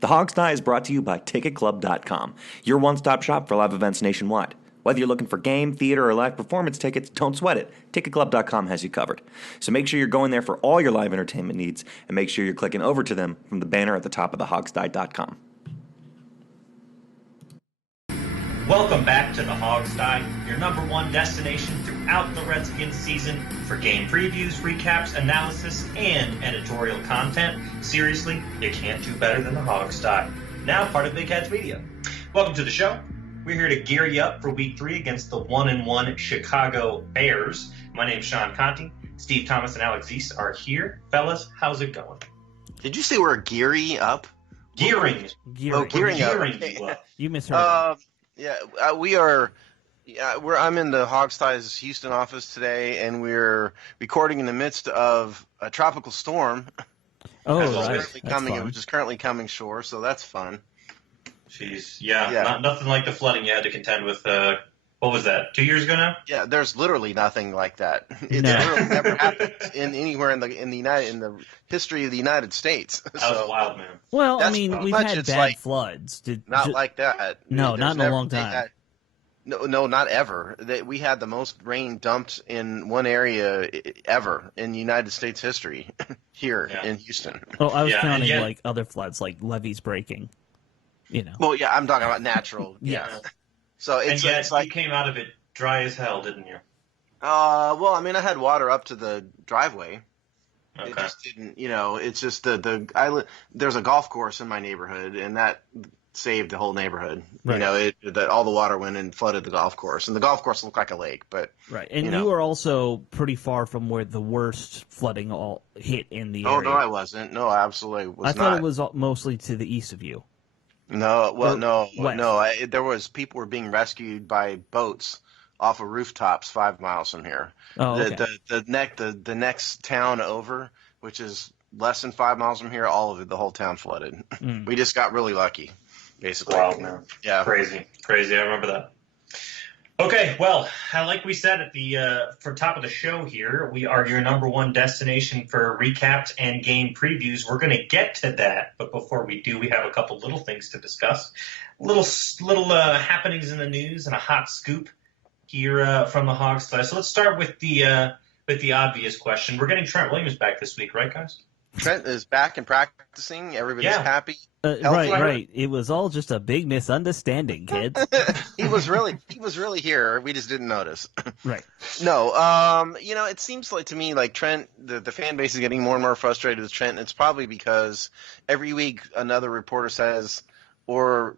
The Hog Sty is brought to you by TicketClub.com, your one-stop shop for live events nationwide. Whether you're looking for game, theater, or live performance tickets, don't sweat it. TicketClub.com has you covered. So make sure you're going there for all your live entertainment needs, and make sure you're clicking over to them from the banner at the top of thehogsty.com. Welcome back to the Hog Sty, your number one destination throughout the Redskins season for game previews, recaps, analysis, and editorial content. Seriously, you can't do better than the Hog Sty. Now part of Big Heads Media. Welcome to the show. We're here to gear you up for Week 3 against the 1-1 Chicago Bears. My name's Sean Conti. Steve Thomas and Alex Zeese are here. Fellas, how's it going? Did you say we're gearing up? Gearing. Oh, gearing up. Okay. You misheard. We are. I'm in the Hog Sty's Houston office today, and we're recording in the midst of a tropical storm. Oh, which is currently coming shore, so that's fun. Jeez, yeah. Nothing like the flooding you had to contend with. What was that? 2 years ago now? Yeah, there's literally nothing like that. It's literally never happened anywhere in the history of the United States. That was wild, man. Well, I mean, we've had bad floods. Not like that. No, not in a long time. No, not ever. We had the most rain dumped in one area ever in United States history here in Houston. Oh, I was counting like other floods, like levees breaking. You know. Well, yeah, I'm talking about natural. Yeah. So it's like you came out of it dry as hell, didn't you? Well, I mean, I had water up to the driveway. Okay. It just didn't, it's just there's a golf course in my neighborhood, and that saved the whole neighborhood. Right. All the water went and flooded the golf course, and the golf course looked like a lake. But right, and you were also pretty far from where the worst flooding all hit in the area. Oh no, I wasn't. No, I absolutely was not. I thought it was mostly to the east of you. No, well, no. There was people were being rescued by boats off of rooftops 5 miles from here. Oh, okay. The next town over, which is less than 5 miles from here, all of it, the whole town flooded. We just got really lucky, basically. Wow, man. Yeah. Crazy. I remember that. Okay, well, like we said at the for top of the show here, we are your number one destination for recaps and game previews. We're going to get to that, but before we do, we have a couple little things to discuss. Little happenings in the news and a hot scoop here from the Hog Sty. So let's start with the obvious question. We're getting Trent Williams back this week, right, guys? Trent is back and practicing. Everybody's happy. Right. It was all just a big misunderstanding, kids. He was really here. We just didn't notice. Right. No. It seems like to me like Trent, the fan base is getting more and more frustrated with Trent. And it's probably because every week another reporter says, or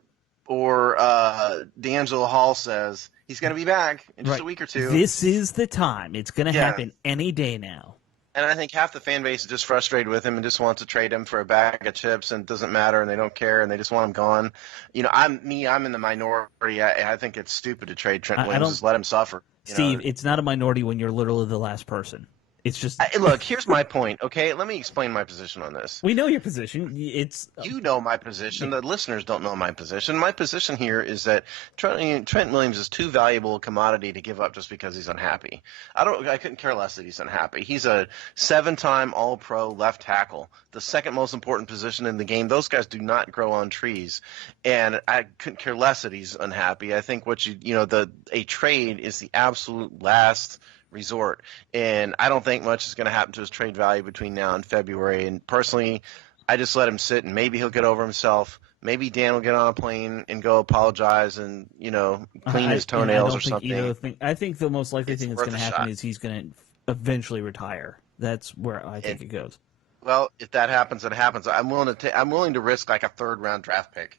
D'Angelo Hall says he's going to be back in just a week or two. This is the time. It's going to happen any day now. And I think half the fan base is just frustrated with him and just wants to trade him for a bag of chips, and it doesn't matter, and they don't care, and they just want him gone. I'm in the minority. I think it's stupid to trade Trent Williams. Just let him suffer. Steve, it's not a minority when you're literally the last person. It's just look. Here's my point. Okay, let me explain my position on this. We know your position. You know my position. The listeners don't know my position. My position here is that Trent Williams is too valuable a commodity to give up just because he's unhappy. I couldn't care less that he's unhappy. He's a 7-time All-Pro left tackle, the second most important position in the game. Those guys do not grow on trees, and I couldn't care less that he's unhappy. I think a trade is the absolute last resort, and I don't think much is going to happen to his trade value between now and February. And personally, I just let him sit, and maybe he'll get over himself. Maybe Dan will get on a plane and go apologize and clean his toenails or something. I think the most likely thing that's going to happen is he's going to eventually retire. That's where I think it goes. Well, if that happens, it happens. I'm willing to risk like a 3rd-round draft pick.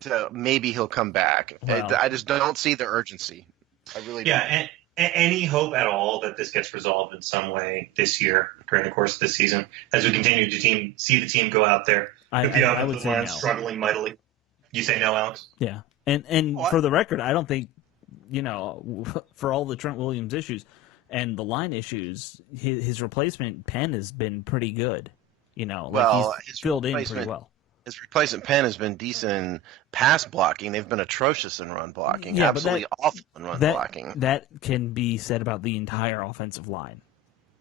To maybe he'll come back. Well, I just don't see the urgency. I really don't. Yeah. Any hope at all that this gets resolved in some way this year during the course of this season as we continue to see the team go out there with the offensive line struggling mightily? You say no, Alex? Yeah. And for the record, I don't think, for all the Trent Williams issues and the line issues, his replacement Penn has been pretty good. He's filled in pretty well. His replacement Penn has been decent in pass blocking. They've been atrocious in run blocking. Yeah, absolutely awful in run blocking. That can be said about the entire offensive line.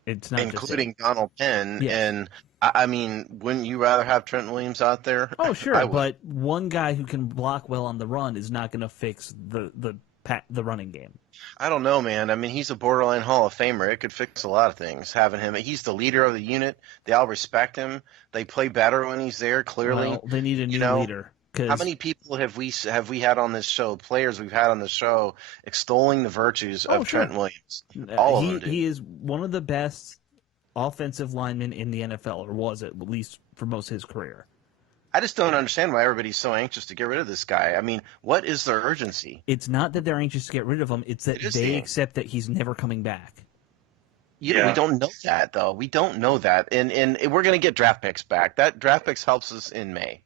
It's not including just Donald Penn. Yes. And I mean, wouldn't you rather have Trent Williams out there? Oh, sure, but one guy who can block well on the run is not going to fix the running game. I don't know, man. I mean, he's a borderline Hall of Famer. It could fix a lot of things. Having him, he's the leader of the unit. They all respect him. They play better when he's there. Clearly, well, they need a new leader. How many people have we had on this show? Players we've had on the show extolling the virtues of Trent Williams. All of them do. He is one of the best offensive linemen in the NFL, or was at least for most of his career. I just don't understand why everybody's so anxious to get rid of this guy. I mean, what is their urgency? It's not that they're anxious to get rid of him. It's that they accept that he's never coming back. Yeah, we don't know that, though. We don't know that. And we're going to get draft picks back. That draft picks helps us in May.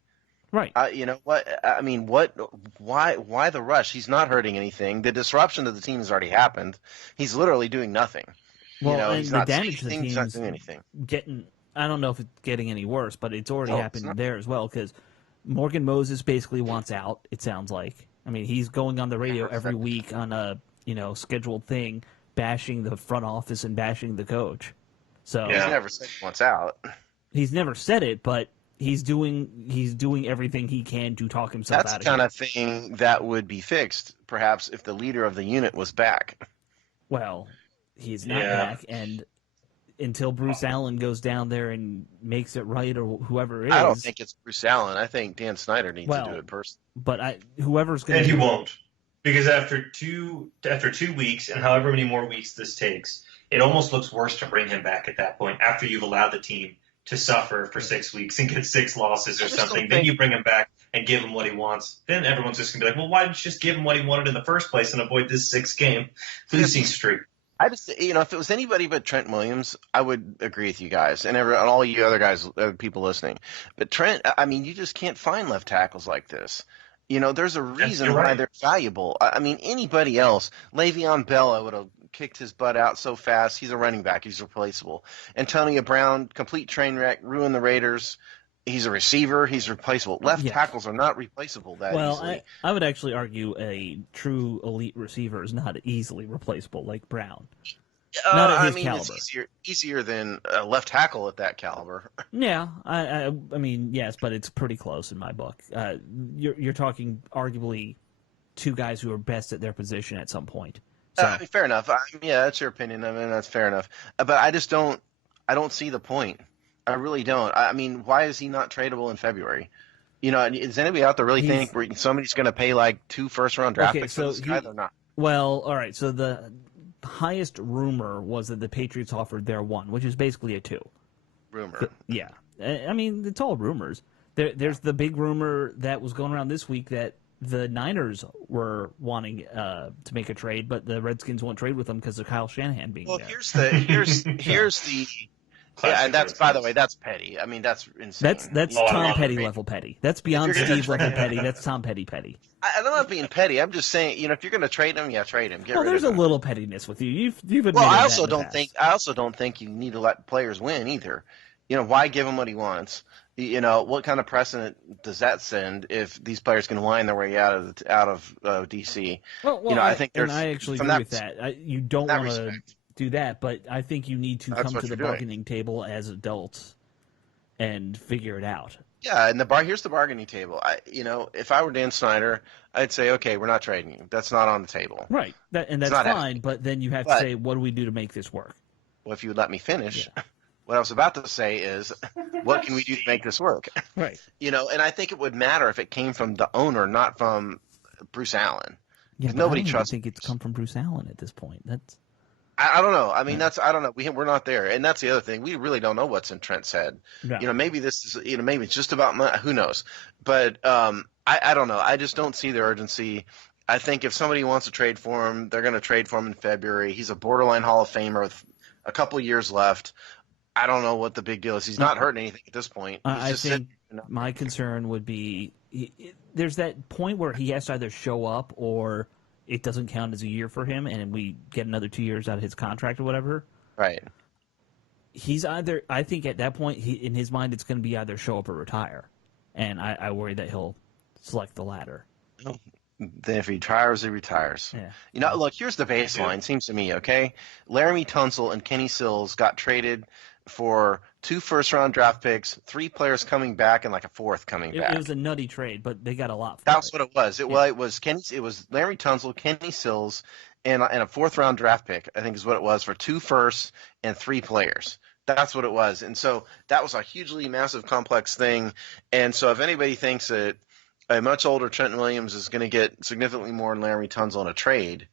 Right. You know what? I mean, why the rush? He's not hurting anything. The disruption to the team has already happened. He's literally doing nothing. Well, he's the not damage to the he's not team's doing anything. I don't know if it's getting any worse, but it's already happened there as well, because Morgan Moses basically wants out, it sounds like. I mean, he's going on the radio every week on a scheduled thing, bashing the front office and bashing the coach. So he's never said he wants out. He's never said it, but he's doing everything he can to talk himself out of it. That's the kind of thing that would be fixed, perhaps, if the leader of the unit was back. Well, he's not back, and until Bruce Allen goes down there and makes it right, or whoever it is. I don't think it's Bruce Allen. I think Dan Snyder needs to do it personally. But whoever's going to... And he won't. Because after 2 weeks, and however many more weeks this takes, it almost looks worse to bring him back at that point, after you've allowed the team to suffer for 6 weeks and get 6 losses or something. Then you bring him back and give him what he wants. Then everyone's just going to be like, well, why didn't you just give him what he wanted in the first place and avoid this 6-game losing streak? I just, if it was anybody but Trent Williams, I would agree with you guys and all you other guys, people listening. But Trent, I mean, you just can't find left tackles like this. There's a reason why they're valuable. I mean, anybody else, Le'Veon Bell, I would have kicked his butt out so fast. He's a running back. He's replaceable. Antonio Brown, complete train wreck, ruined the Raiders. He's a receiver. He's replaceable. Left tackles are not replaceable that easily. Well, I would actually argue a true elite receiver is not easily replaceable like Brown. Not at his caliber. It's easier than a left tackle at that caliber. Yeah, I mean, yes, but it's pretty close in my book. You're talking arguably two guys who are best at their position at some point. So. Fair enough. That's your opinion. I mean, that's fair enough. But I don't see the point. I really don't. I mean, why is he not tradable in February? Is anybody out there really think somebody's going to pay like 2 first-round draft picks for this guy? They're not. Well, all right. So the highest rumor was that the Patriots offered their 1, which is basically a 2. Rumor. Yeah. I mean, it's all rumors. There's the big rumor that was going around this week that the Niners were wanting to make a trade, but the Redskins won't trade with them because of Kyle Shanahan being there. Well, here's the and that's, by the way, that's petty. I mean, that's insane. That's Tom Petty level petty. That's beyond Steve level petty. That's Tom Petty petty. I'm not being petty. I'm just saying, if you're going to trade him, trade him. Get rid there's of him. A little pettiness with you. You've admitted I also don't think you need to let players win either. Why give him what he wants? What kind of precedent does that send if these players can whine their way out of DC? Well, I think I actually agree with that. You don't want to do that, but I think you need to come to the bargaining table as adults and figure it out. Yeah, and here's the bargaining table. If I were Dan Snyder, I'd say, okay, we're not trading you. That's not on the table. Right, that's fine. But then you have to say, what do we do to make this work? Well, if you would let me finish. Yeah. What I was about to say is, what can we do to make this work? Right. And I think it would matter if it came from the owner, not from Bruce Allen. Yeah, nobody trusts. I think it's come from Bruce Allen at this point. That's. I don't know. I mean, I don't know. We're not there, and that's the other thing. We really don't know what's in Trent's head. No. Maybe this is. Maybe it's just about money. Who knows? But I don't know. I just don't see the urgency. I think if somebody wants to trade for him, they're going to trade for him in February. He's a borderline Hall of Famer with a couple of years left. I don't know what the big deal is. He's not hurting anything at this point. I think my concern would be there's that point where he has to either show up or it doesn't count as a year for him, and we get another 2 years out of his contract or whatever. Right. I think at that point, in his mind, it's going to be either show up or retire. And I worry that he'll select the latter. Then if he retires, he retires. Yeah. Look, here's the baseline, seems to me, okay? Laramie Tunsil and Kenny Sills got traded for 2 first-round draft picks, 3 players coming back, and like a 4th coming back. It was a nutty trade, but they got a lot for That's what it was. It was Laramie Tunsil, Kenny Sills, and a 4th-round draft pick, I think is what it was, for 2 firsts and 3 players. That's what it was. And so that was a hugely massive, complex thing. And so if anybody thinks that a much older Trent Williams is going to get significantly more than Laramie Tunsil in a trade,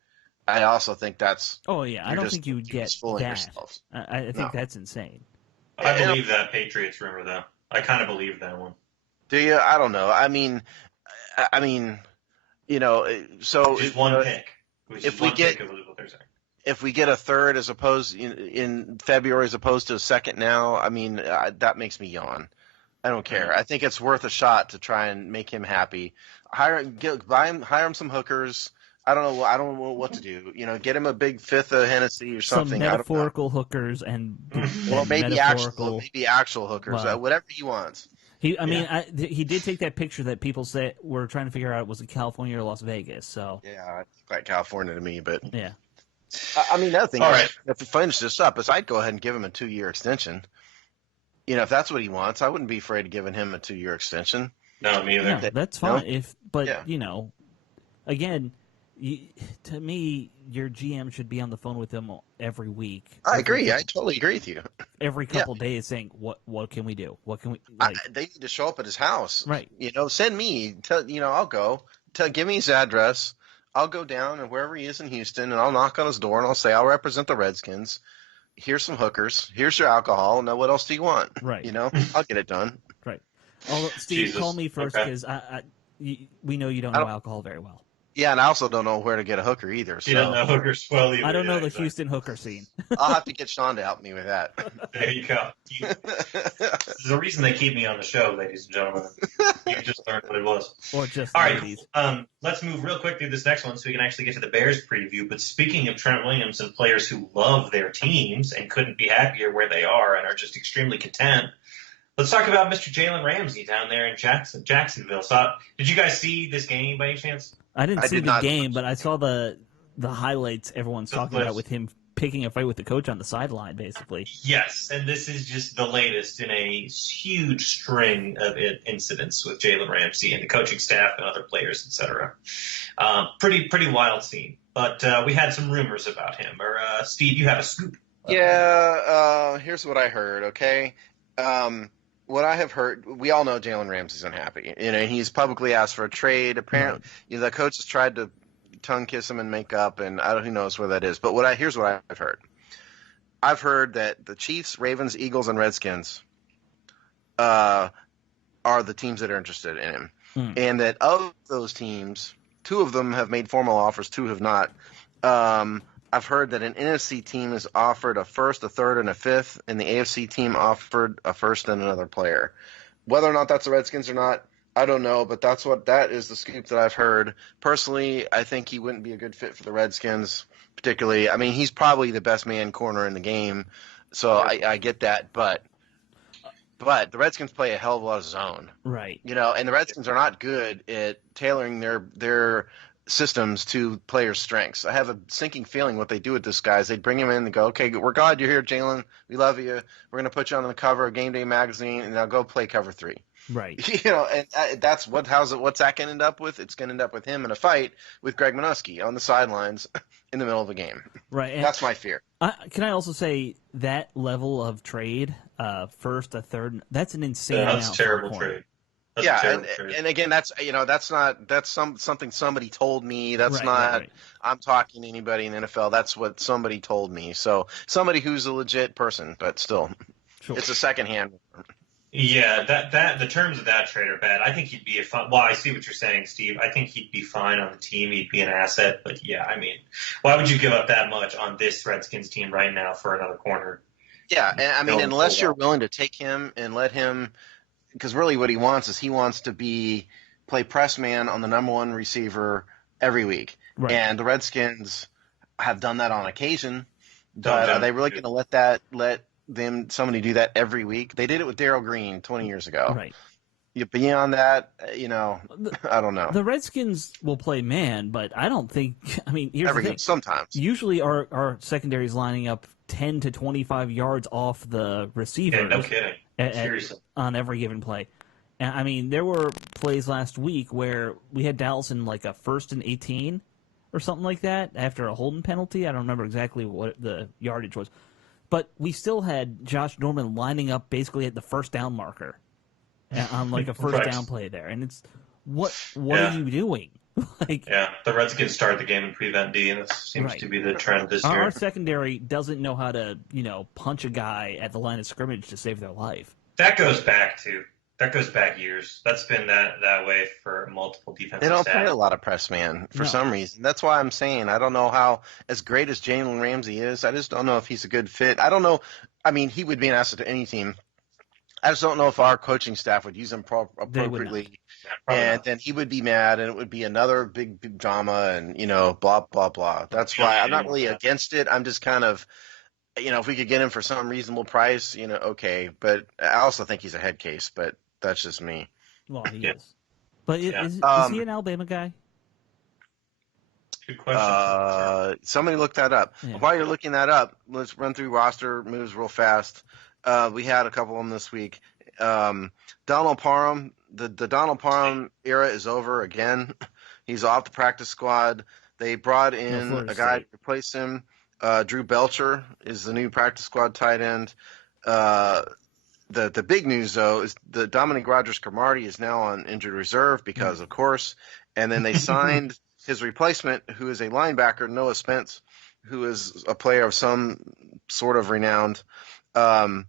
I also think that's – oh, yeah. I don't think you would get that. Yourself. I think that's insane. I believe that Patriots rumor, though. I kind of believe that one. Do you? I don't know. I mean, so – just one pick. If we get a 3rd as opposed in February as opposed to a 2nd now, I mean, that makes me yawn. I don't care. I think it's worth a shot to try and make him happy. Hire him some hookers. I don't know what to do. Get him a big 5th of Hennessy or something. Some metaphorical hookers and maybe actual hookers. Whatever he wants. He did take that picture that people said were trying to figure out was it California or Las Vegas. So yeah, it's like California to me, but yeah. I mean, another thing. All right. If we finish this up, is I'd go ahead and give him a 2-year extension. If that's what he wants, I wouldn't be afraid of giving him a 2-year extension. No, me either. No, that's fine. Again, to me, your GM should be on the phone with him every week. I agree. I totally agree with you. Every couple days, saying what can we do? What can we? They need to show up at his house, right? Send me. I'll go. Give me his address. I'll go down and wherever he is in Houston, and I'll knock on his door and I'll say I'll represent the Redskins. Here's some hookers. Here's your alcohol. Now, what else do you want? Right. I'll get it done. Right. Steve, call me first because we know you don't know alcohol very well. Yeah, and I also don't know where to get a hooker either. So. You don't know hookers well either. I don't know the Houston hooker scene. I'll have to get Sean to help me with that. There you go. There's a reason they keep me on the show, ladies and gentlemen. You just learned what it was. Or just all right. Let's move real quick through this next one so we can actually get to the Bears preview. But speaking of Trent Williams and players who love their teams and couldn't be happier where they are and are just extremely content, let's talk about Mr. Jalen Ramsey down there in Jacksonville. So, did you guys see this game by any chance? I didn't see the game, but I saw the highlights everyone's talking about with him picking a fight with the coach on the sideline, basically. Yes, and this is just the latest in a huge string of incidents with Jalen Ramsey and the coaching staff and other players, etc. Pretty wild scene. But we had some rumors about him. Or Steve, you have a scoop. Yeah, here's what I heard, okay? What I have heard, we all know Jalen Ramsey's unhappy. He's publicly asked for a trade. Apparently, the coach has tried to tongue kiss him and make up, and who knows where that is. But here's what I've heard. I've heard that the Chiefs, Ravens, Eagles, and Redskins are the teams that are interested in him, and that of those teams, 2 of them have made formal offers, 2 have not. I've heard that an NFC team has offered a 1st, a 3rd, and a 5th, and the AFC team offered a 1st and another player. Whether or not that's the Redskins or not, I don't know, but that is the scoop that I've heard. Personally, I think he wouldn't be a good fit for the Redskins, particularly. I mean, he's probably the best man corner in the game, so I get that, but the Redskins play a hell of a lot of zone. Right. And the Redskins are not good at tailoring their systems to players' strengths. I have a sinking feeling what they do with this guy is they bring him in and go, okay, we're glad you're here, Jalen. We love you. We're going to put you on the cover of Game Day magazine, and now go play cover 3. Right. And that's what's that going to end up with? It's going to end up with him in a fight with Greg Minuski on the sidelines in the middle of a game. Right. And that's my fear. Can I also say that level of trade, 1st, a 3rd, that's an insane amount. That's a terrible trade. And again, that's something somebody told me. That's not. I'm talking to anybody in the NFL. That's what somebody told me. So somebody who's a legit person, but still, it's a secondhand. Yeah, that the terms of that trade are bad. I think he'd be a fun. Well, I see what you're saying, Steve. I think he'd be fine on the team. He'd be an asset. But yeah, I mean, why would you give up that much on this Redskins team right now for another corner? Yeah, and I mean, unless you're willing to take him and let him. Because really what he wants is to play press man on the number 1 receiver every week. Right. And the Redskins have done that on occasion. But are they really going to let somebody do that every week? They did it with Darryl Green 20 years ago. Right. beyond that, I don't know. The Redskins will play man, but I don't think. I mean, here's the thing. Sometimes. Usually, our secondary is lining up 10 to 25 yards off the receiver. Yeah, no kidding. Seriously. On every given play. And, I mean, there were plays last week where we had Dallas in like a 1st and 18 or something like that after a holding penalty. I don't remember exactly what the yardage was. But we still had Josh Norman lining up basically at the first down marker on like a first down play there. And it's, what are you doing? The Redskins start the game in prevent D, and it seems to be the trend this year. Our secondary doesn't know how to, punch a guy at the line of scrimmage to save their life. That goes back years. That's been that way for multiple defensive They don't staff. play a lot of press man for some reason. That's why I'm saying I don't know how, as great as Jalen Ramsey is, I just don't know if he's a good fit. I don't know. I mean, he would be an asset to any team. I just don't know if our coaching staff would use him appropriately. And then he would be mad, and it would be another big drama, and, blah, blah, blah. That's why I'm not really against it. I'm just kind of, if we could get him for some reasonable price, okay. But I also think he's a head case, but that's just me. Well, he is. But is he an Alabama guy? Good question. Somebody look that up. Yeah. While you're looking that up, let's run through roster moves real fast. We had a couple of them this week. Donald Parham, the Donald Parham era is over again. He's off the practice squad. They brought in a guy to replace him. Drew Belcher is the new practice squad tight end. The big news, though, is that Dominic Rodgers-Cromartie is now on injured reserve because, of course, and then they signed his replacement, who is a linebacker, Noah Spence, who is a player of some sort of renown. Some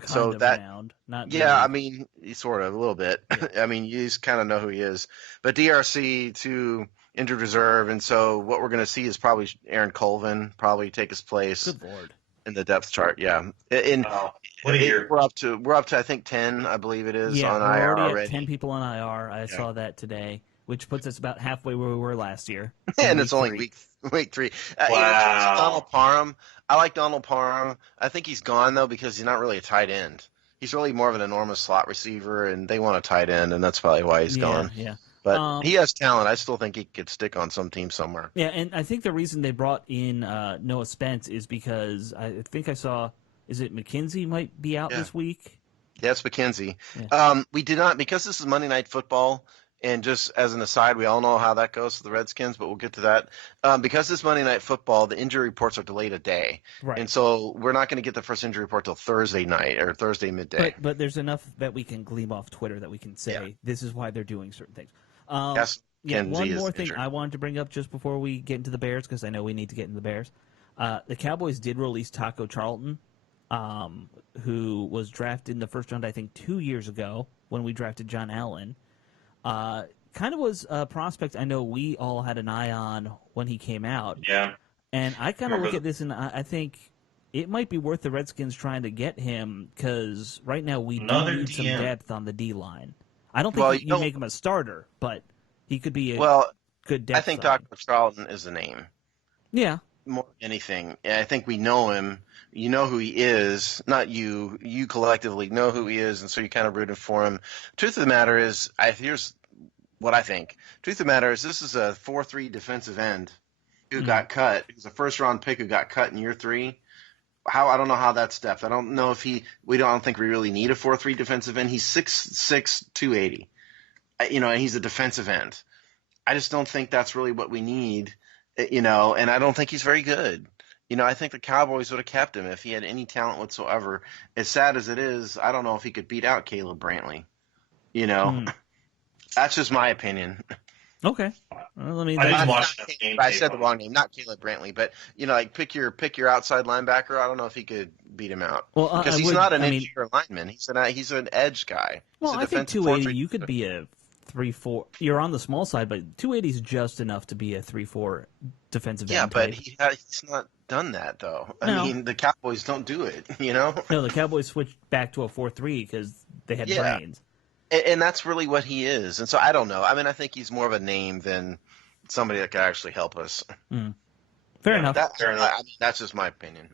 kind of renowned, not really. I mean, sort of, a little bit. Yeah. I mean, you just kind of know who he is. But DRC to injured reserve, and so what we're going to see is probably Aaron Colvin probably take his place. Good Lord. In the depth chart, yeah. What a year. We're up to I think 10, I believe it is, on we're IR already. already. At 10 people on IR. I saw that today, which puts us about halfway where we were last year. And it's only week 3. Wow. Donald Parham. I like Donald Parham. I think he's gone, though, because he's not really a tight end. He's really more of an enormous slot receiver, and they want a tight end, and that's probably why he's gone. Yeah. But he has talent. I still think he could stick on some team somewhere. Yeah, and I think the reason they brought in Noah Spence is because I think I saw, is it McKenzie might be out this week? Yes, McKenzie. Yeah. We did not, because this is Monday Night Football, and just as an aside, we all know how that goes for the Redskins, but we'll get to that. Because it's Monday Night Football, the injury reports are delayed a day. Right. And so we're not going to get the first injury report till Thursday night or Thursday midday. But there's enough that we can glean off Twitter that we can say this is why they're doing certain things. Yes. One more thing I wanted to bring up just before we get into the Bears, because I know we need to get into the Bears. The Cowboys did release Taco Charlton, who was drafted in the first round, I think, 2 years ago when we drafted John Allen. Kind of was a prospect I know we all had an eye on when he came out. Yeah. And I kind of look at this and I think it might be worth the Redskins trying to get him, because right now we do need some depth on the D-line. I don't think you make him a starter, but he could be a good depth. I think Taco Charlton is the name. Yeah. More than anything. I think we know him. You know who he is. Not you. You collectively know who he is, and so you kind of rooted for him. Truth of the matter is, here's what I think. Truth of the matter is, this is a 4-3 defensive end who got cut. He was a first-round pick who got cut in year 3. I don't know how that's depth. I don't know if I don't think we really need a 4-3 defensive end. He's 6'6", 280. And he's a defensive end. I just don't think that's really what we need, and I don't think he's very good. I think the Cowboys would have kept him if he had any talent whatsoever. As sad as it is, I don't know if he could beat out Caleb Brantley. That's just my opinion. Okay. Well, I said the wrong name, not Caleb Brantley, but pick your outside linebacker. I don't know if he could beat him out because he's not an interior lineman. He's an edge guy. Well, I think 280 you could be a 3-4. You're on the small side, but 280 is just enough to be a 3-4 defensive end. Yeah, but he's not done that though. I mean, the Cowboys don't do it. No, the Cowboys switched back to a 4-3 because they had brains. And that's really what he is. And so I don't know. I mean, I think he's more of a name than somebody that could actually help us. Fair enough. I mean, that's just my opinion.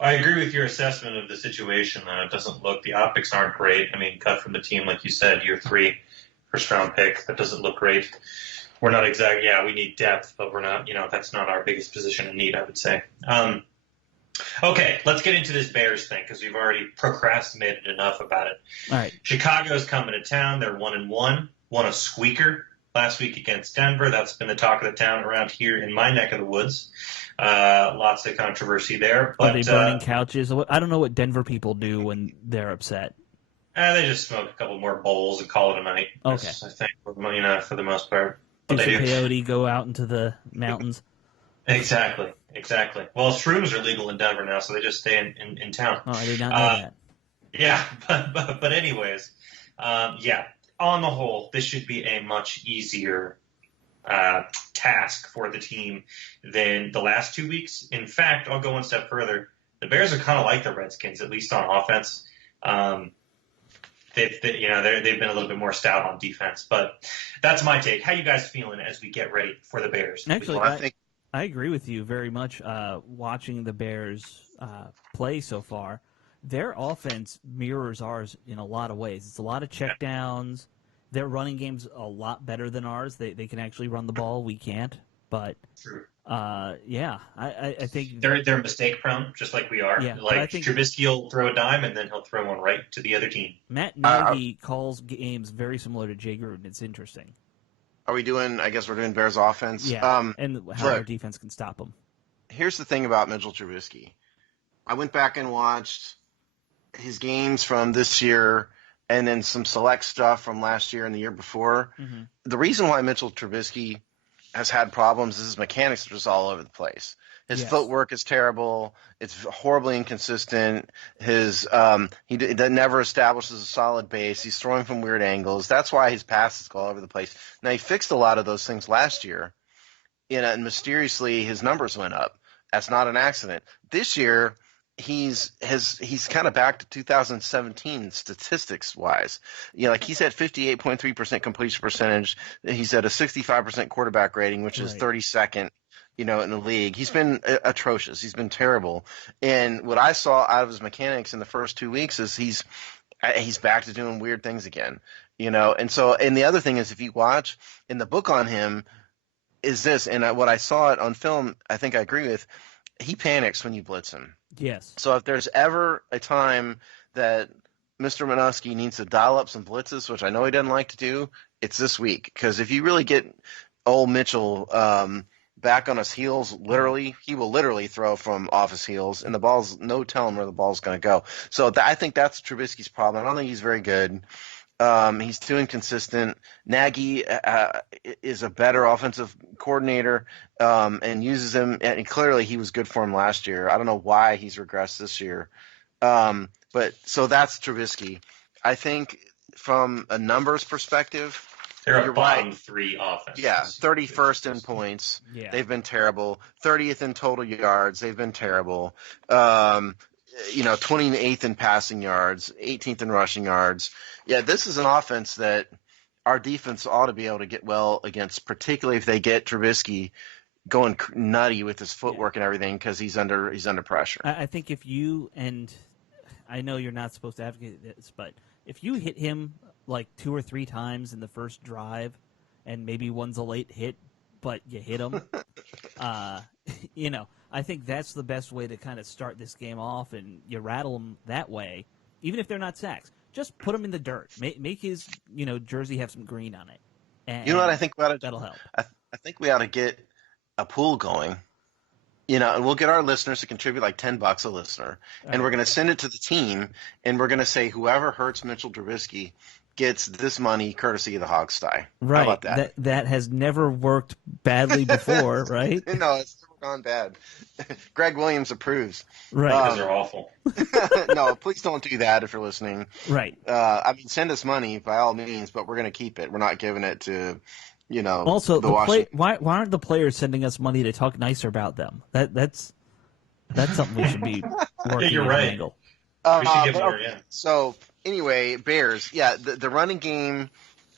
I agree with your assessment of the situation. It doesn't look, the optics aren't great. I mean, cut from the team, like you said, year 3, first-round pick. That doesn't look great. We're not exactly, we need depth, but we're not, that's not our biggest position in need, I would say. Okay, let's get into this Bears thing because we've already procrastinated enough about it. All right. Chicago's coming to town. They're 1-1, won a squeaker last week against Denver. That's been the talk of the town around here in my neck of the woods. Lots of controversy there. But, are they burning couches? I don't know what Denver people do when they're upset. They just smoke a couple more bowls and call it a night. Okay. I think, for the most part. Do some peyote, go out into the mountains. Exactly. Well, shrooms are legal in Denver now, so they just stay in town. Oh, I did not know that. Yeah, but anyways, on the whole, this should be a much easier task for the team than the last 2 weeks. In fact, I'll go one step further. The Bears are kind of like the Redskins, at least on offense. They've been a little bit more stout on defense, but that's my take. How you guys feeling as we get ready for the Bears? Actually, I agree with you very much. Watching the Bears play so far, their offense mirrors ours in a lot of ways. It's a lot of checkdowns. Their running game's a lot better than ours. They can actually run the ball. We can't. But I think they're mistake prone, just like we are. Yeah, like Trubisky will throw a dime and then he'll throw one right to the other team. Matt Nagy calls games very similar to Jay Gruden. It's interesting. Are we doing? I guess we're doing Bears offense. Yeah, and how our defense can stop them. Here's the thing about Mitchell Trubisky. I went back and watched his games from this year, and then some select stuff from last year and the year before. Mm-hmm. The reason why Mitchell Trubisky has had problems is his mechanics are just all over the place. His footwork is terrible. It's horribly inconsistent. His he never establishes a solid base. He's throwing from weird angles. That's why his passes go all over the place. Now, he fixed a lot of those things last year, and mysteriously his numbers went up. That's not an accident. This year, he's kind of back to 2017 statistics wise. Like he's at 58.3% completion percentage. He's at a 65% quarterback rating, which is 32nd. In the league. He's been atrocious. He's been terrible. And what I saw out of his mechanics in the first 2 weeks is he's back to doing weird things again. And the other thing is, if you watch in the book on him is this, and what I saw it on film, I think I agree with, he panics when you blitz him. Yes. So if there's ever a time that Mr. Minuski needs to dial up some blitzes, which I know he doesn't like to do, it's this week. Because if you really get old Mitchell back on his heels, he will literally throw from off his heels, and the ball's no telling where the ball's going to go. So I think that's Trubisky's problem. I don't think he's very good. He's too inconsistent. Nagy is a better offensive coordinator and uses him. And clearly, he was good for him last year. I don't know why he's regressed this year. But so that's Trubisky. I think from a numbers perspective, they're a bottom 3 offense. Yeah, 31st in points. Yeah. They've been terrible. 30th in total yards. They've been terrible. 28th in passing yards, 18th in rushing yards. Yeah, this is an offense that our defense ought to be able to get well against, particularly if they get Trubisky going nutty with his footwork and everything because he's under pressure. I think if you, and I know you're not supposed to advocate this, but if you hit him like 2 or 3 times in the first drive, and maybe one's a late hit, but you hit him, I think that's the best way to kind of start this game off, and you rattle them that way, even if they're not sacks. Just put them in the dirt. Make his jersey have some green on it. And you know what I think we ought to do? That'll help. I think we ought to get a pool going. And we'll get our listeners to contribute like $10 a listener, and we're going to send it to the team, and we're going to say whoever hurts Mitchell Trubisky gets this money courtesy of the Hog Sty. Right. How about that? That has never worked badly before, right? No, it's never gone bad. Greg Williams approves. Right. Because they're awful. No, please don't do that if you're listening. Right. Send us money by all means, but we're going to keep it. We're not giving it to, Also, why aren't the players sending us money to talk nicer about them? That's something we should be working Yeah, you're on. right. Angle. We should give more, yeah. So anyway, Bears, the running game,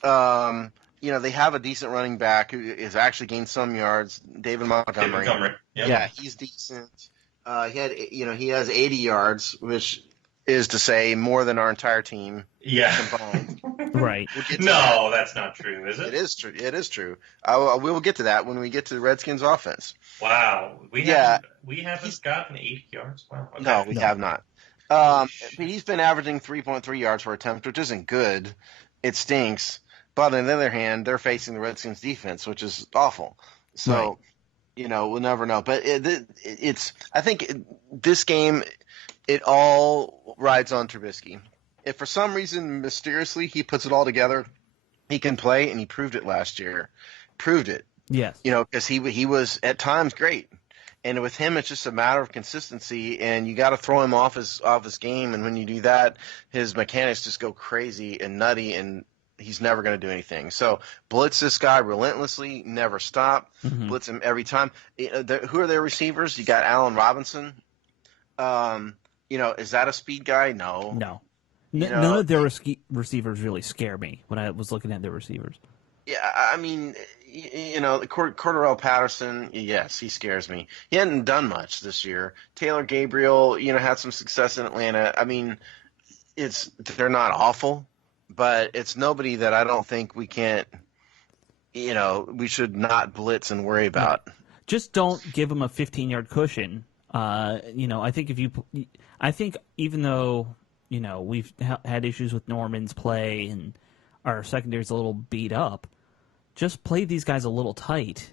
they have a decent running back who has actually gained some yards, David Montgomery. Yep. Yeah, he's decent. He has 80 yards, which is to say more than our entire team combined. Right. No, that's not true, is it? It is true. It is true. We will get to that when we get to the Redskins offense. Wow. We haven't gotten 80 yards. Wow. Okay. No, we have not. But he's been averaging 3.3 yards per attempt, which isn't good. It stinks. But on the other hand, they're facing the Redskins defense, which is awful. So, we'll never know. But I think this game, it all rides on Trubisky. If for some reason, mysteriously, he puts it all together, he can play, and he proved it last year. Proved it. Yes. Because he was at times great. And with him, it's just a matter of consistency, and you got to throw him off his game. And when you do that, his mechanics just go crazy and nutty, and he's never going to do anything. So blitz this guy relentlessly, never stop. Mm-hmm. Blitz him every time. Who are their receivers? You got Allen Robinson. Is that a speed guy? No. None of their receivers really scare me when I was looking at their receivers. Yeah, I mean, Cordarrelle Patterson, yes, he scares me. He hadn't done much this year. Taylor Gabriel, had some success in Atlanta. I mean, they're not awful, but it's nobody that I don't think we can't, we should not blitz and worry about. Just don't give him a 15-yard cushion. I think even though, we've had issues with Norman's play and our secondary's a little beat up, just play these guys a little tight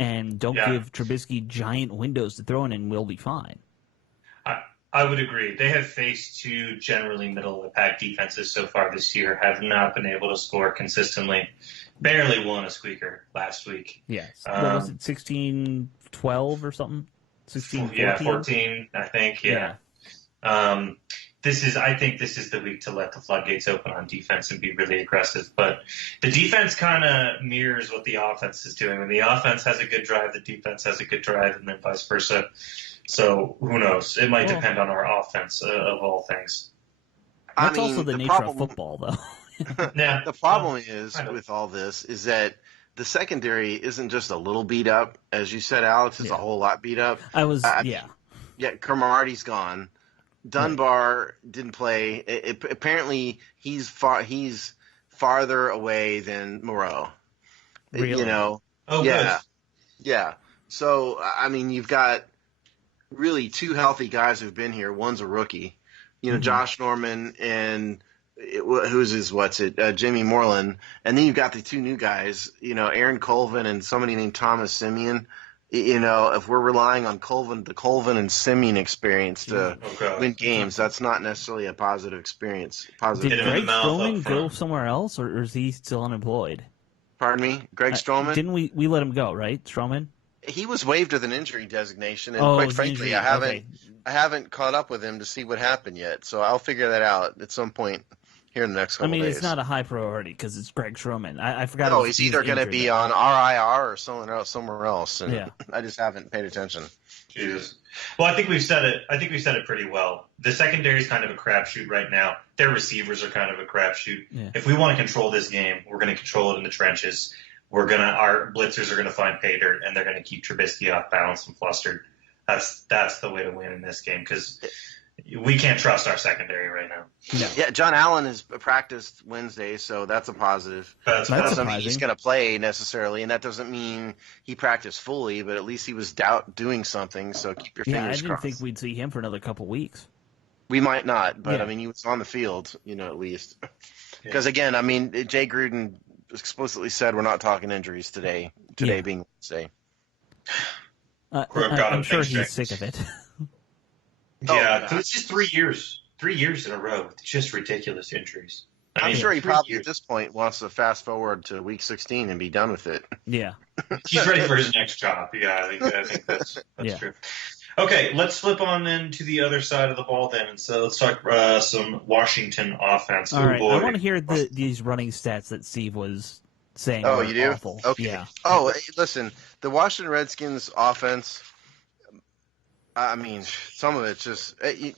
and don't give Trubisky giant windows to throw in, and we'll be fine. I would agree. They have faced two generally middle-of-the-pack defenses so far this year, have not been able to score consistently. Barely won a squeaker last week. Yes. What was it, 16-12 or something? 16-14? Yeah, 14, I think, yeah. I think this is the week to let the floodgates open on defense and be really aggressive. But the defense kind of mirrors what the offense is doing. When the offense has a good drive, the defense has a good drive, and then vice versa. So who knows? It might depend on our offense of all things. That's also the nature of football, though. Yeah. The problem with all this is that the secondary isn't just a little beat up. As you said, Alex, it's a whole lot beat up. Yeah, Cromartie's gone. Dunbar didn't play. Apparently, he's farther away than Moreau. Really? Oh, yeah, good. Yeah. So I mean, you've got really two healthy guys who've been here. One's a rookie. Josh Norman and Jimmy Moreland, and then you've got the two new guys. Aaron Colvin and somebody named Thomas Simeon. If we're relying on the Colvin and Simeon experience to win games, that's not necessarily a positive experience. Did Greg Stroman go somewhere else, or is he still unemployed? Pardon me? Greg Stroman? Didn't we let him go, right? Stroman? He was waived with an injury designation, and quite frankly, I haven't caught up with him to see what happened yet, so I'll figure that out at some point here in the next couple days. It's not a high priority because it's Greg Stroman. I forgot. No, he's either going to be on RIR or somewhere else, and I just haven't paid attention. Jesus. Well, I think we've said it pretty well. The secondary is kind of a crapshoot right now. Their receivers are kind of a crapshoot. Yeah. If we want to control this game, we're going to control it in the trenches. Our blitzers are going to find pay dirt, and they're going to keep Trubisky off balance and flustered. That's the way to win in this game because we can't trust our secondary right now. No. Yeah, John Allen has practiced Wednesday, so that's a positive. That doesn't mean he's going to play necessarily, and that doesn't mean he practiced fully, but at least he was doing something, so keep your fingers crossed. I didn't think we'd see him for another couple weeks. We might not, but, I mean, he was on the field, at least. Because, again, I mean, Jay Gruden explicitly said we're not talking injuries today being Wednesday. I'm sure he's sick of it. It's just 3 years. 3 years in a row. It's just ridiculous injuries. I'm sure he probably at this point wants to fast forward to week 16 and be done with it. Yeah. He's ready for his next job. Yeah, I think that's true. Okay, let's flip on then to the other side of the ball then. And so let's talk some Washington offense. All right, I want to hear these running stats that Steve was saying. Oh, you do? Awful. Okay. Yeah. Oh, listen, the Washington Redskins offense, I mean, some of it's just the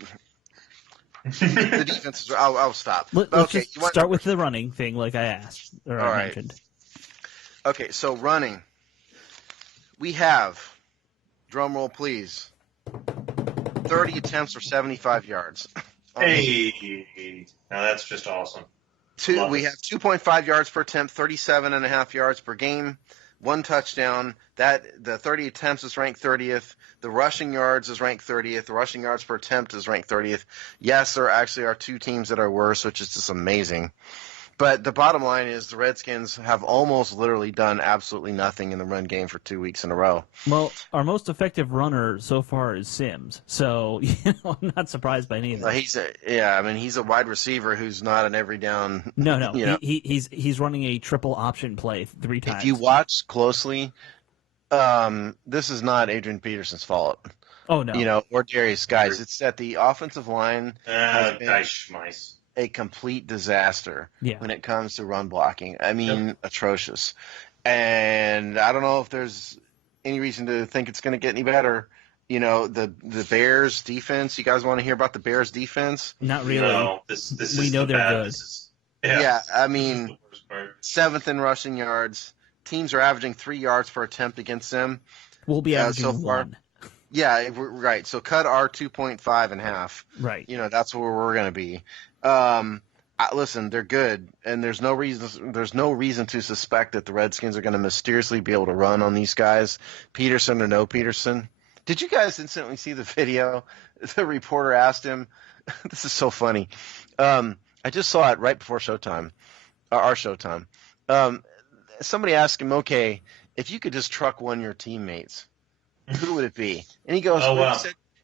defense is. I'll stop. Let's just start with the running thing, like I asked or I mentioned. Okay, so running, we have, drum roll please, 30 attempts for 75 yards. Hey, now that's just awesome. We have 2.5 yards per attempt, 37.5 yards per game, 1 touchdown. The 30 attempts is ranked 30th. The rushing yards is ranked 30th. The rushing yards per attempt is ranked 30th. Yes, there actually are 2 teams that are worse, which is just amazing. But the bottom line is the Redskins have almost literally done absolutely nothing in the run game for 2 weeks in a row. Well, our most effective runner so far is Sims, so I'm not surprised by any of that. He's a wide receiver who's not an every down. No, he's running a triple option play 3 times. If you watch closely, this is not Adrian Peterson's fault. Oh no, or Darius guys. It's that the offensive line has been a complete disaster when it comes to run blocking. I mean, atrocious. And I don't know if there's any reason to think it's going to get any better. The Bears defense. You guys want to hear about the Bears defense? Not really. No, we know they're good. I mean, 7th in rushing yards. Teams are averaging 3 yards per attempt against them. We'll be averaging so far. 1. Yeah, right. So cut our 2.5 in half. Right. That's where we're going to be. Listen, they're good, and there's no reason to suspect that the Redskins are going to mysteriously be able to run on these guys, Peterson or no Peterson. Did you guys instantly see the video? The reporter asked him. This is so funny. I just saw it right before showtime, our showtime. Somebody asked him, okay, if you could just truck one of your teammates, who would it be? And he goes,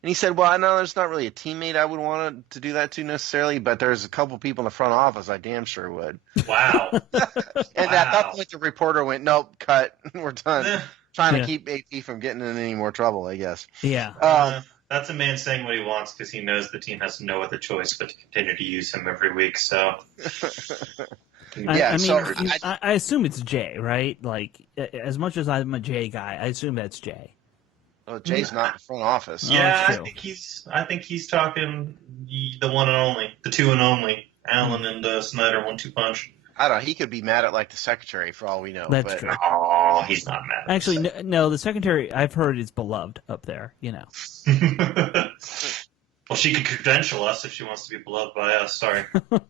he said, well, I know there's not really a teammate I would want to do that to necessarily, but there's a couple people in the front office I damn sure would. Wow. And at that point, the reporter went, nope, cut. We're done. Trying to keep AP from getting in any more trouble, I guess. Yeah. That's a man saying what he wants because he knows the team has no other choice but to continue to use him every week. So, I assume it's Jay, right? Like, as much as I'm a Jay guy, I assume that's Jay. Well, Jay's not in the front office. Yeah, I think he's talking the one and only, the 2 and only, Allen and Snyder 1-2 punch. I don't know. He could be mad at the secretary for all we know. That's true. Oh, he's not mad. Actually, no. The secretary, I've heard, is beloved up there. Well, she could credential us if she wants to be beloved by us. Sorry. I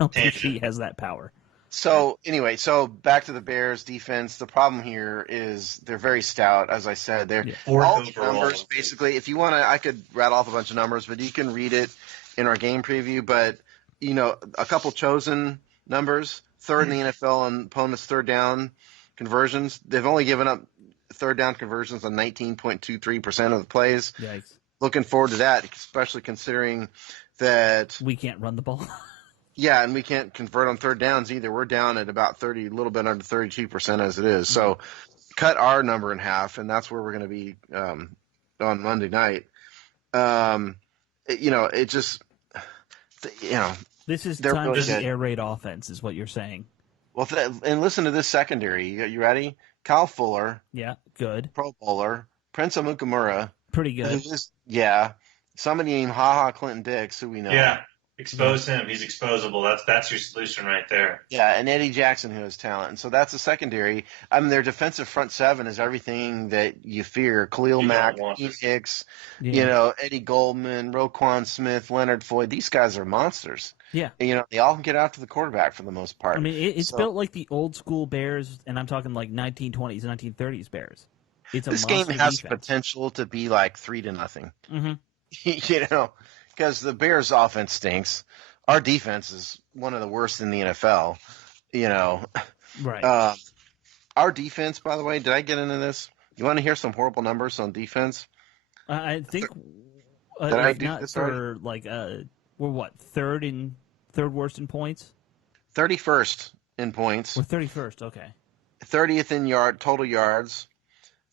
don't think she has that power. So anyway, back to the Bears defense. The problem here is they're very stout, as I said. They're all the numbers basically. If you want to, I could rattle off a bunch of numbers, but you can read it in our game preview. But a couple chosen numbers: 3rd in the NFL on opponents' 3rd down conversions. They've only given up 3rd down conversions on 19.23% of the plays. Yikes. Looking forward to that, especially considering that we can't run the ball. Yeah, and we can't convert on 3rd downs either. We're down at about a little bit under 32% as it is. So cut our number in half, and that's where we're going to be on Monday night. This is time for the air raid offense, is what you're saying. Well, and listen to this secondary. You ready? Kyle Fuller. Yeah, good. Pro Bowler. Prince Amukamura. Pretty good. Somebody named HaHa Clinton Dix, who we know. Yeah. Expose him. He's exposable. That's your solution right there. Yeah, and Eddie Jackson, who has talent. And so that's the secondary. I mean, their defensive front 7 is everything that you fear. Khalil Mack, Ian Hicks, Eddie Goldman, Roquan Smith, Leonard Floyd. These guys are monsters. Yeah. And, they all can get after the quarterback for the most part. I mean, it's built like the old school Bears, and I'm talking like 1920s, 1930s Bears. This game has potential to be like 3-0. Mm-hmm. Because the Bears' offense stinks. Our defense is one of the worst in the NFL. Right. Our defense, by the way, did I get into this? You want to hear some horrible numbers on defense? I think did I do this for right? We're what, third worst in points? 31st in points. We're 31st. Okay. 30th in total yards.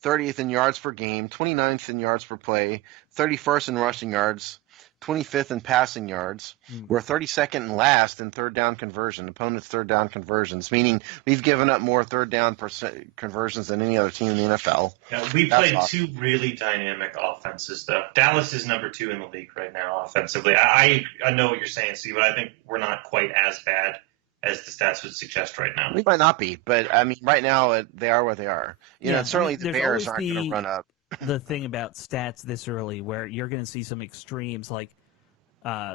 30th in yards per game. 29th in yards per play. 31st in rushing yards. 25th in passing yards. We're 32nd and last in 3rd down conversion, opponent's 3rd down conversions, meaning we've given up more 3rd down conversions than any other team in the NFL. Yeah, we played awesome. 2 really dynamic offenses, though. Dallas is number 2 in the league right now offensively. I know what you're saying, Steve, but I think we're not quite as bad as the stats would suggest right now. We might not be, but I mean, right now they are where they are. Certainly the Bears aren't going to run up. the thing about stats this early, where you're going to see some extremes, like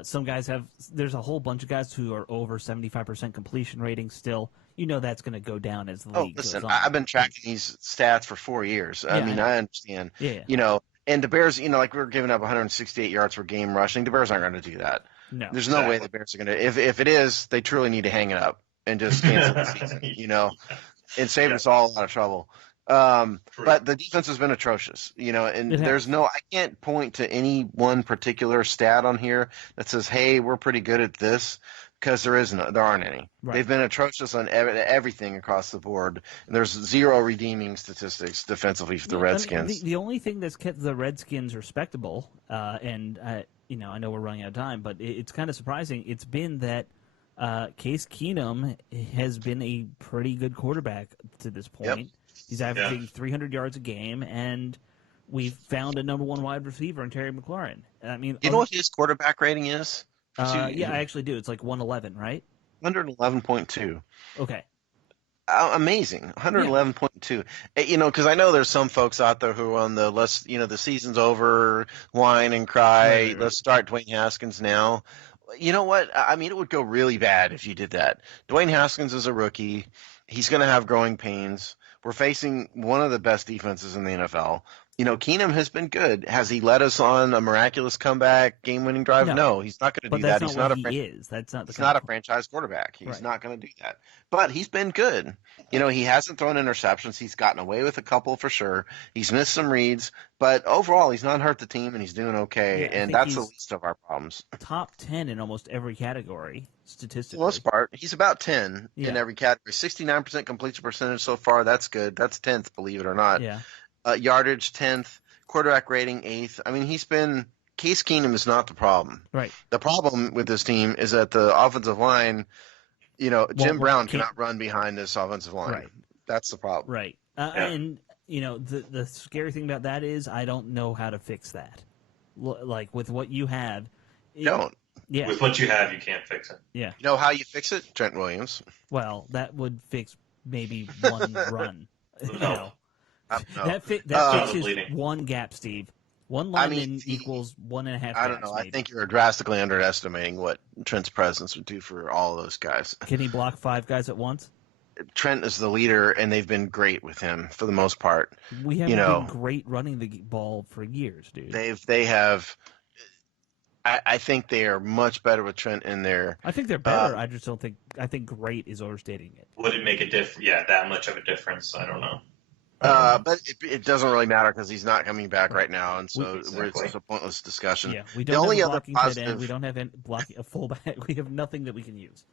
some guys there's a whole bunch of guys who are over 75% completion rating still. That's going to go down as the league goes on. I've been tracking these stats for 4 years. I understand. Yeah. And the Bears, like we were giving up 168 yards per game rushing. The Bears aren't going to do that. No. There's no way the Bears are going to. If it is, they truly need to hang it up and just cancel the season, and save us all a lot of trouble. But the defense has been atrocious, and I can't point to any one particular stat on here that says, hey, we're pretty good at this, because there aren't any. Right. They've been atrocious on everything across the board, and there's zero redeeming statistics defensively for the Redskins. The only thing that's kept the Redskins respectable, and I know we're running out of time, but it's kind of surprising. It's been that Case Keenum has been a pretty good quarterback to this point. Yep. He's averaging 300 yards a game, and we've found a number one wide receiver in Terry McLaurin. I mean, you know what his quarterback rating is? I actually do. It's like 111, right? 111.2. Okay. Amazing. 111.2. Because I know there's some folks out there who are on the season's over, whine and cry. Right. Let's start Dwayne Haskins now. You know what? I mean, it would go really bad if you did that. Dwayne Haskins is a rookie. He's going to have growing pains. We're facing one of the best defenses in the NFL. Keenum has been good. Has he led us on a miraculous comeback, game-winning drive? No, he's not going to do that. He's not a franchise quarterback. He's not going to do that. But he's been good. He hasn't thrown interceptions. He's gotten away with a couple for sure. He's missed some reads. But overall, he's not hurt the team, and he's doing okay. Yeah, and that's the least of our problems. Top 10 in almost every category, statistically. For the most part, he's about 10 in every category. 69% completion percentage so far. That's good. That's 10th, believe it or not. Yeah. Yardage 10th, quarterback rating 8th. I mean, Case Keenum is not the problem. Right. The problem with this team is that the offensive line, Jim Brown cannot run behind this offensive line. Right. That's the problem. Right. And, the scary thing about that is I don't know how to fix that. Like, with what you have. Don't. Yeah. With what you have, you can't fix it. Yeah. You know how you fix it? Trent Williams. Well, that would fix maybe one run. No. That fixes one gap, Steve. One lineman equals 1.5 gaps. I don't know. Maybe. I think you're drastically underestimating what Trent's presence would do for all those guys. Can he block 5 guys at once? Trent is the leader, and they've been great with him for the most part. We haven't been great running the ball for years, dude. They have. I think they are much better with Trent in there. I think they're better. I just don't think. I think great is overstating it. Would it make a difference? Yeah, that much of a difference? I don't know. But it doesn't really matter because he's not coming back right now, and so it's just a pointless discussion. Yeah, we don't have a blocking tight end. We don't have a fullback. We have nothing that we can use.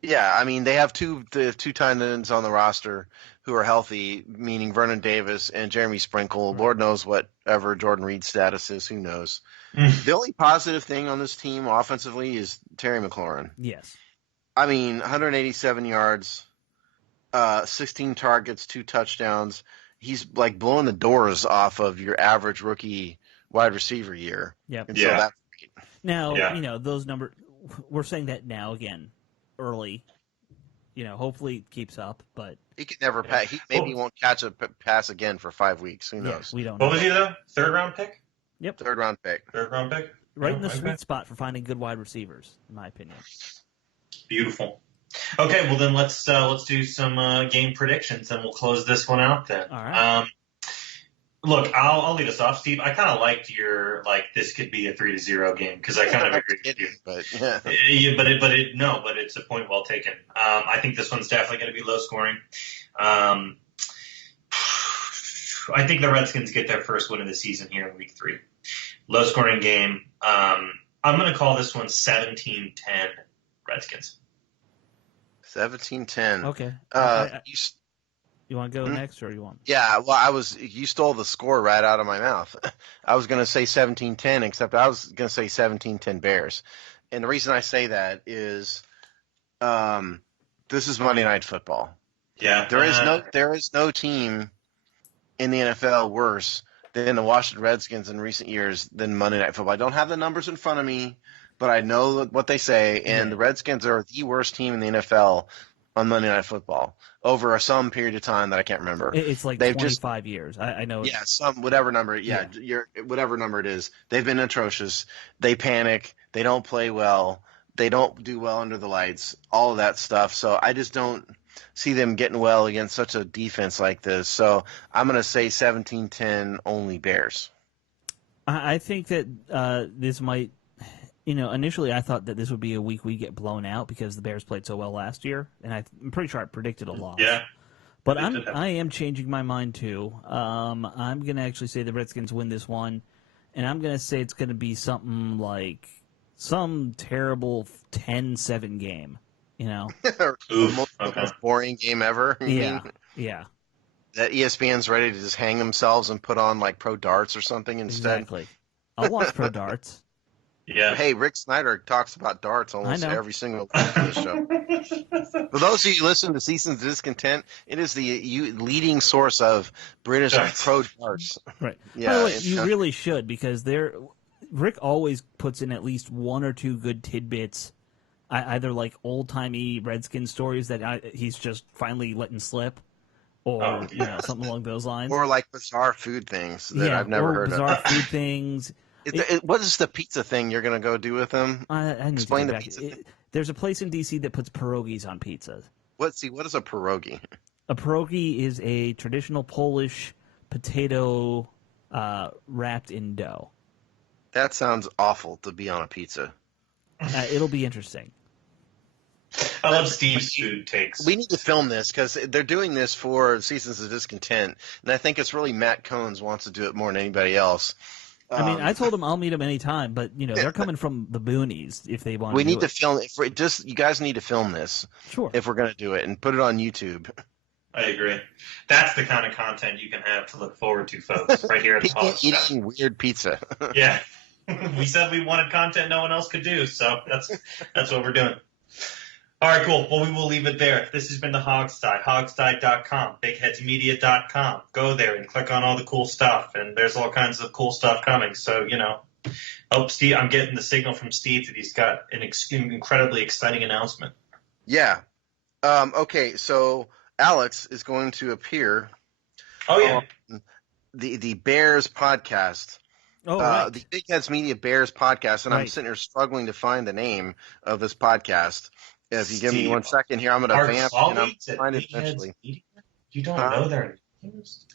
Yeah, I mean, they have two tight ends on the roster who are healthy, meaning Vernon Davis and Jeremy Sprinkle. Right. Lord knows whatever Jordan Reed's status is. Who knows? The only positive thing on this team offensively is Terry McLaurin. Yes. I mean, 187 yards, 16 targets, 2 touchdowns. He's like blowing the doors off of your average rookie wide receiver year. Yep. And so that's great. Now, those numbers, we're saying that now again, early. Hopefully it keeps up, but he could never pass. He maybe won't catch a pass again for 5 weeks. Who knows? We don't know. What was he though? 3rd round pick? Yep. 3rd round pick. Right in the sweet spot for finding good wide receivers, in my opinion. Beautiful. Okay, well then let's do some game predictions, and we'll close this one out then. All right. Look, I'll lead us off, Steve. I kind of liked your this could be a 3-0 game because I kind of agreed with you. But it's a point well taken. I think this one's definitely going to be low scoring. I think the Redskins get their first win of the season here in Week 3. Low scoring game. I'm going to call this one 17-10 Redskins. 17-10. Okay. You want to go next, or you want? Yeah, well, you stole the score right out of my mouth. I was going to say 17-10, except I was going to say 17-10 Bears. And the reason I say that is this is Monday Night Football. Yeah. There is no team in the NFL worse than the Washington Redskins in recent years than Monday Night Football. I don't have the numbers in front of me, but I know what they say, and the Redskins are the worst team in the NFL on Monday Night Football over some period of time that I can't remember. It's like 25 years. I know. Yeah, whatever number. Yeah, whatever number it is. They've been atrocious. They panic. They don't play well. They don't do well under the lights. All of that stuff. So I just don't see them getting well against such a defense like this. So I'm going to say 17-10 only Bears. I think that this might, initially I thought that this would be a week we get blown out because the Bears played so well last year, and I'm pretty sure I predicted a loss. Yeah. But I am changing my mind too. I'm going to actually say the Redskins win this one, and I'm going to say it's going to be something like some terrible 10-7 game, The most boring game ever. Yeah. That ESPN's ready to just hang themselves and put on like pro darts or something instead. Exactly. I'll watch pro darts. Yeah. Hey, Rick Snyder talks about darts almost every single time on the show. For those of you who listen to Seasons of Discontent, it is the leading source of British pro darts. Right. Yeah, by the way, you really should, because Rick always puts in at least one or two good tidbits, either like old-timey Redskins stories that he's just finally letting slip, or something along those lines. Or like bizarre food things that I've never heard bizarre of. food things. What is the pizza thing you're going to go do with them? Explain the pizza. There's a place in D.C. that puts pierogies on pizzas. What is a pierogi? A pierogi is a traditional Polish potato wrapped in dough. That sounds awful to be on a pizza. It'll be interesting. I love Steve's food takes. We need to film this because they're doing this for Seasons of Discontent, and I think it's really Matt Combs wants to do it more than anybody else. I mean, I told him I'll meet him anytime, but they're coming from the boonies if they want. We need to film it. You guys need to film this. Sure. If we're going to do it and put it on YouTube. I agree. That's the kind of content you can have to look forward to, folks. Right here at the Hog Sty. Eating weird pizza. Yeah. We said we wanted content no one else could do, so that's what we're doing. All right, cool. Well, we will leave it there. This has been the Hog Sty, hogsty.com, bigheadsmedia.com. Go there and click on all the cool stuff, and there's all kinds of cool stuff coming. So, Steve, I'm getting the signal from Steve that he's got an incredibly exciting announcement. Yeah. Okay, so Alex is going to appear on the Bears podcast. Oh, right. The Big Heads Media Bears podcast, and I'm sitting here struggling to find the name of this podcast. If you give me 1 second here, I'm going to vamp and I'm find it eventually. You don't know their names?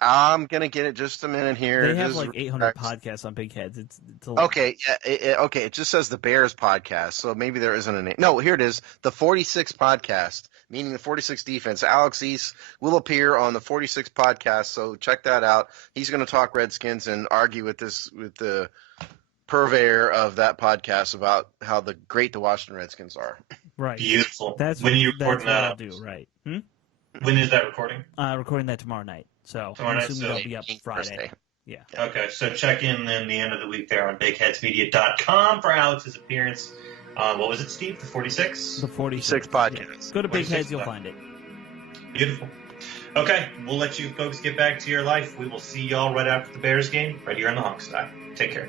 I'm going to get it just a minute here. They have like 800 podcasts on Big Heads. It's okay. Yeah, okay. It just says the Bears podcast, so maybe there isn't a name. No, here it is. The 46 podcast, meaning the 46 defense. Alex East will appear on the 46 podcast, so check that out. He's going to talk Redskins and argue with the purveyor of that podcast about how great the Washington Redskins are. Right. Beautiful. That's when you that's recording what that I'll up? do, right. When is that recording? Recording that tomorrow night. So I'm assuming it'll be up Friday. Thursday. Yeah. Okay, so check in then the end of the week there on bigheadsmedia.com for Alex's appearance. What was it, Steve? The 46? The 46 podcast. Yeah. Go to Big Heads, you'll find it. Beautiful. Okay, we'll let you folks get back to your life. We will see y'all right after the Bears game, right here on the Hog Sty. Take care.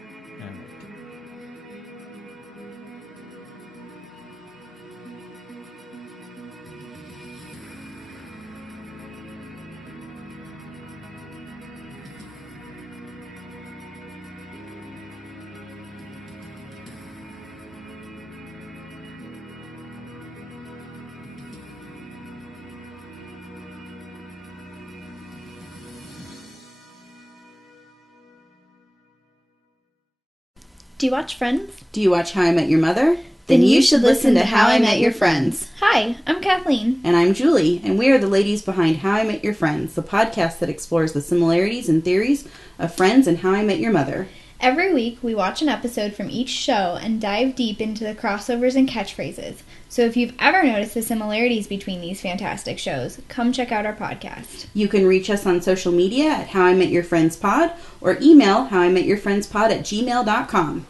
Do you watch Friends? Do you watch How I Met Your Mother? Then you should listen to How I Met Your Friends. Hi, I'm Kathleen. And I'm Julie, and we are the ladies behind How I Met Your Friends, the podcast that explores the similarities and theories of Friends and How I Met Your Mother. Every week, we watch an episode from each show and dive deep into the crossovers and catchphrases. So if you've ever noticed the similarities between these fantastic shows, come check out our podcast. You can reach us on social media at How I Met Your Friends Pod or email howimetyourfriendspod@gmail.com.